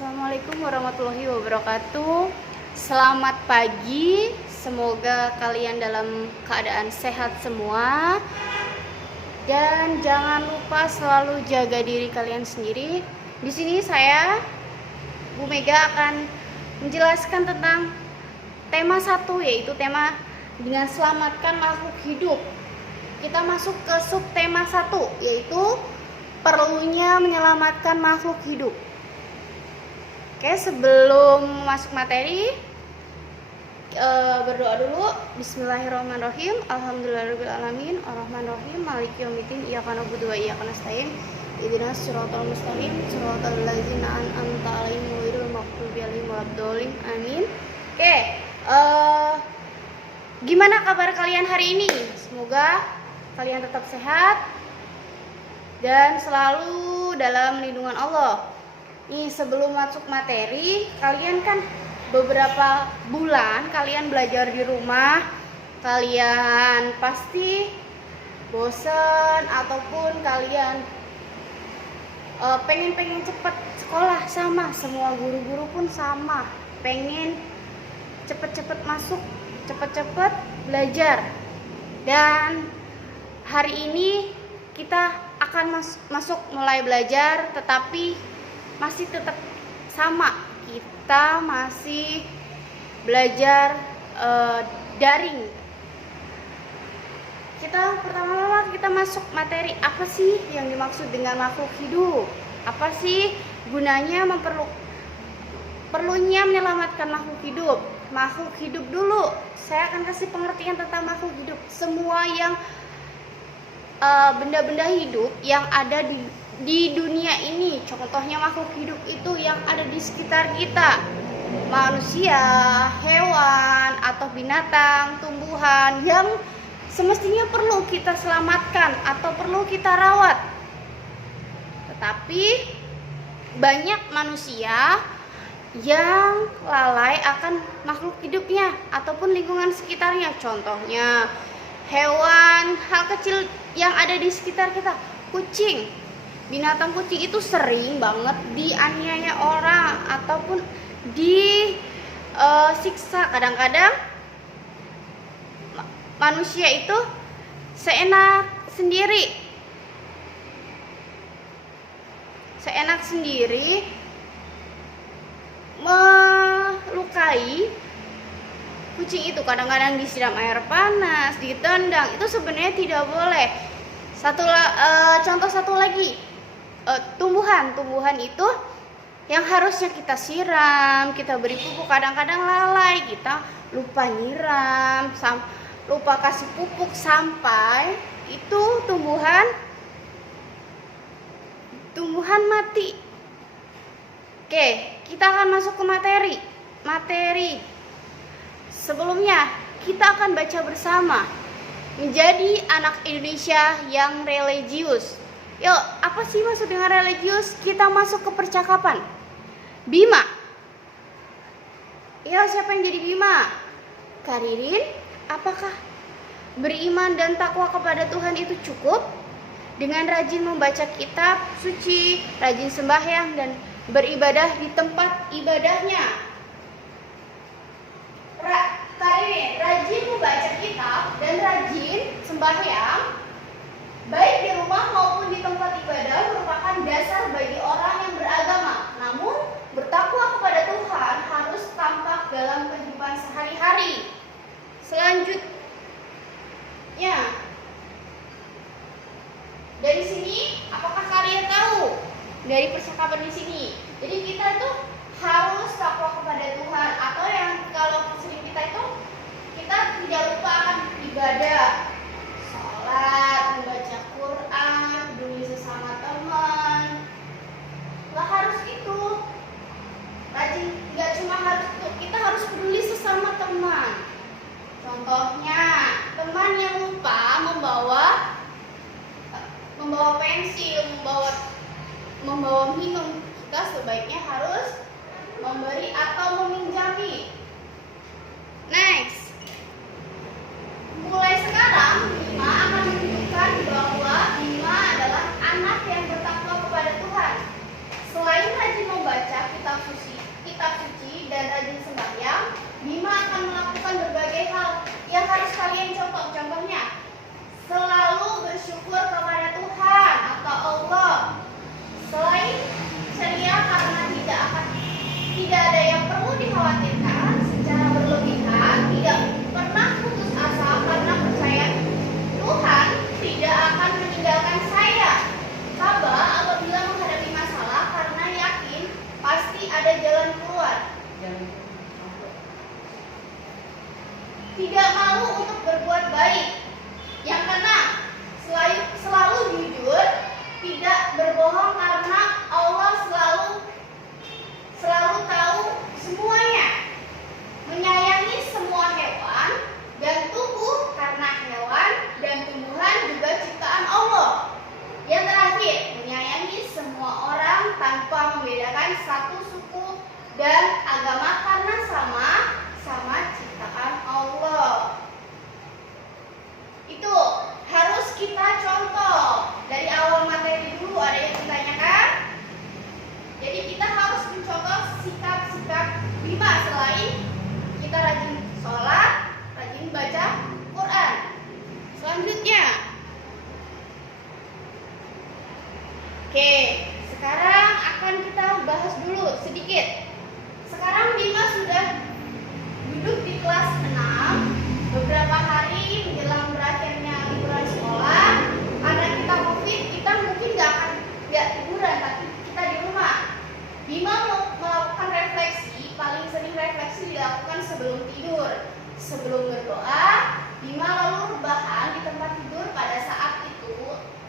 Assalamualaikum warahmatullahi wabarakatuh. Selamat pagi. Semoga kalian dalam keadaan sehat semua. Dan jangan lupa selalu jaga diri kalian sendiri. Di sini saya, Bu Mega, akan menjelaskan tentang tema 1, yaitu tema dengan selamatkan makhluk hidup. Kita masuk ke subtema 1, yaitu perlunya menyelamatkan makhluk hidup. Oke, sebelum masuk materi, berdoa dulu. Bismillahirrahmanirrahim. Alhamdulillahirrahmanirrahim. Ar-Rahmanirrahim. Maliki yaumiddin. Iyyaka na'budu wa iyyaka nasta'in. Ihdinas siratal mustaqim. Siratal ladzina an'amta 'alaihim ghairil maghdubi 'alaihim waladdallin. Amin. Oke, gimana kabar kalian hari ini? Semoga kalian tetap sehat dan selalu dalam lindungan Allah. Nih, sebelum masuk materi, kalian kan beberapa bulan kalian belajar di rumah, kalian pasti bosen ataupun kalian pengen cepet sekolah. Sama, semua guru-guru pun sama, pengen cepet masuk, cepet belajar. Dan hari ini kita akan masuk mulai belajar, tetapi masih tetap sama, kita masih belajar daring. Pertama-tama kita masuk materi, apa sih yang dimaksud dengan makhluk hidup? Apa sih gunanya perlunya menyelamatkan makhluk hidup? Makhluk hidup dulu, saya akan kasih pengertian tentang makhluk hidup. Semua yang benda-benda hidup yang ada di dunia ini, contohnya makhluk hidup itu yang ada di sekitar kita, manusia, hewan, atau binatang, tumbuhan yang semestinya perlu kita selamatkan atau perlu kita rawat. Tetapi banyak manusia yang lalai akan makhluk hidupnya ataupun lingkungan sekitarnya, contohnya hewan, hal kecil yang ada di sekitar kita, kucing. Binatang kucing itu sering banget dianiaya orang ataupun disiksa. Kadang-kadang manusia itu seenak sendiri melukai kucing itu. Kadang-kadang disiram air panas, ditendang. Itu sebenarnya tidak boleh. Contoh satu lagi, tumbuhan itu yang harusnya kita siram, kita beri pupuk, kadang-kadang lalai, kita lupa nyiram, lupa kasih pupuk, sampai itu tumbuhan mati. Oke, kita akan masuk ke materi. Sebelumnya kita akan baca bersama, menjadi anak Indonesia yang religius. Yuk, apa sih maksud dengan religius? Kita masuk ke percakapan. Bima. Ya, siapa yang jadi Bima? Karirin, apakah beriman dan takwa kepada Tuhan itu cukup? Dengan rajin membaca kitab suci, rajin sembahyang dan beribadah di tempat ibadahnya. Karirin, rajin membaca kitab dan rajin sembahyang baik di rumah maupun di tempat ibadah merupakan dasar bagi orang yang beragama. Namun, bertakwa kepada Tuhan harus tampak dalam kehidupan sehari-hari. Selanjutnya, dari sini, apakah kalian tahu dari percakapan di sini? Jadi kita itu harus takwa kepada Tuhan, atau yang kalau muslim kita itu kita tidak lupa akan ibadah, sholat, membaca Quran, peduli sesama teman. Gak harus itu, rajin, gak cuma harus itu, kita harus peduli sesama teman. Contohnya, teman yang lupa membawa pensil, membawa minum, kita sebaiknya harus memberi atau meminjami. Next, mulai sekarang Bima akan menunjukkan bahwa Bima adalah anak yang bertakwa kepada Tuhan. Selain rajin membaca kitab suci ada jalan keluar. Tidak malu untuk berbuat baik. Yang keenam, selalu jujur, tidak berbohong karena Allah selalu tahu semuanya. Menyayangi semua hewan dan tumbuh karena hewan dan tumbuhan juga ciptaan Allah. Yang terakhir, menyayangi semua orang tanpa membedakan satu suku dan agama karena sama ciptaan Allah. Itu harus kita contoh. Dari awal materi dulu ada yang ditanyakan. Jadi kita harus mencontoh sikap-sikap Bima selain kita rajin sholat, rajin baca Quran. Selanjutnya, oke, sekarang akan kita bahas dulu sedikit. Sekarang Bima sudah duduk di kelas 6. Beberapa hari menjelang berakhirnya liburan sekolah, karena kita COVID, kita mungkin nggak liburan, tapi kita di rumah. Bima mau melakukan refleksi. Paling sering refleksi dilakukan sebelum tidur. Sebelum berdoa, Bima lalu rebahan di tempat tidur. Pada saat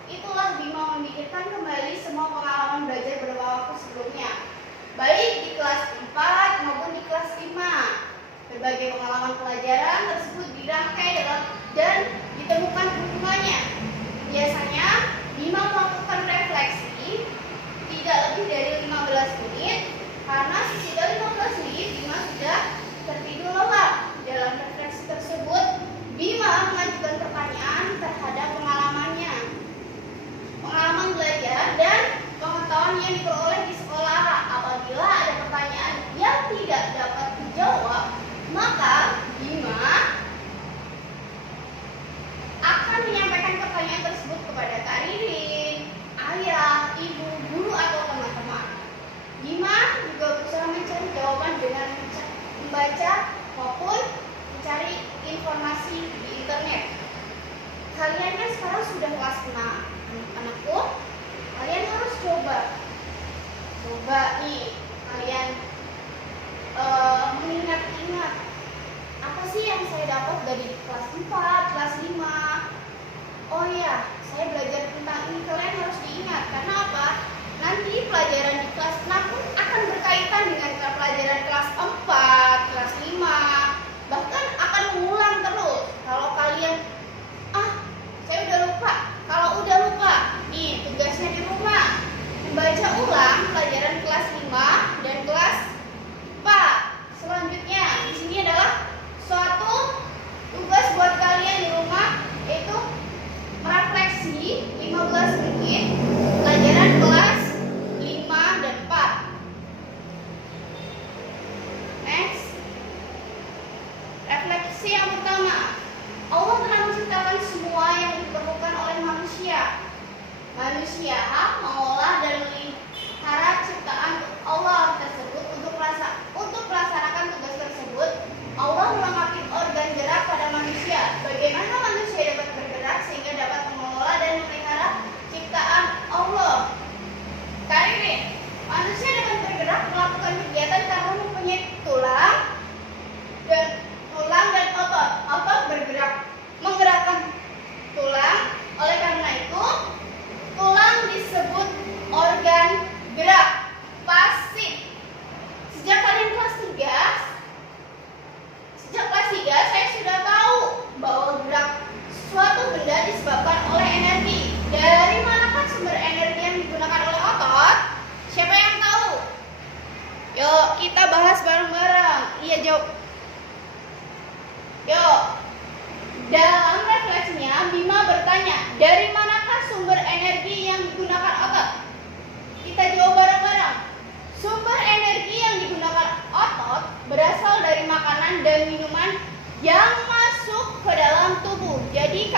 itulah Bima memikirkan kembali semua pengalaman belajar beberapa waktu sebelumnya, baik di kelas 4 maupun di kelas 5. Berbagai pengalaman pelajaran tersebut dirangkai dan ditemukan hubungannya. Biasanya Bima melakukan refleksi tidak lebih dari 15 menit, karena sesudah 15 menit Bima sudah tertidur lelap. Dalam refleksi tersebut, Bima mengajukan pertanyaan terhadap pengalamannya, pengalaman belajar dan pengetahuan yang diperoleh di sekolah. Apabila ada pertanyaan yang tidak dapat dijawab, maka Bima akan menyampaikan pertanyaan tersebut kepada Kak Ririn, ayah, ibu, guru, atau teman-teman. Bima juga berusaha mencari jawaban dengan membaca maupun mencari informasi di internet. Kalian kan sekarang sudah kelas 6, anakku. Kalian harus coba nih, kalian mengingat-ingat apa sih yang saya dapat dari kelas 4, kelas 5. Oh iya, saya belajar tentang ini. Kalian harus diingat, karena apa? Nanti pelajaran di kelas 6 pun akan berkaitan dengan pelajaran kelas 4, kelas 5, bahkan akan mengulang terus. Kalau kalian saya udah lupa. Kalau udah lupa, nih tugasnya di rumah, membaca ulang pelajaran kelas 5 dan kelas 4. Selanjutnya, di sini adalah suatu tugas buat kalian di rumah, yaitu merefleksi 15 menit pelajaran kelas 5 dan 4. Next, refleksi yang pertama. Allah telah menciptakan semua yang diperlukan oleh manusia. Manusia mengolah dan melihara ciptaan Allah tersebut. Untuk melaksanakan tugas tersebut, Allah melengkapi organ gerak pada manusia. Bagaimana manusia dapat bergerak sehingga dapat mengelola dan memelihara ciptaan Allah? Karirin, manusia dapat bergerak melakukan kegiatan karena mempunyai tulang dan otot. Otot bergerak menggerakkan tulang. Oleh karena itu, tulang disebut organ gerak pasif. Sejak kelas 3 saya sudah tahu bahwa gerak suatu benda disebabkan oleh energi. Dari manakah sumber energi yang digunakan oleh otot? Siapa yang tahu? Yuk, kita bahas bareng-bareng. Iya, jawab. Yuk. Dalam refleksinya, Bima bertanya, dari manakah sumber energi yang digunakan otot? Kita jawab bareng-bareng. Sumber energi yang digunakan otot berasal dari makanan dan minuman yang masuk ke dalam tubuh. Jadi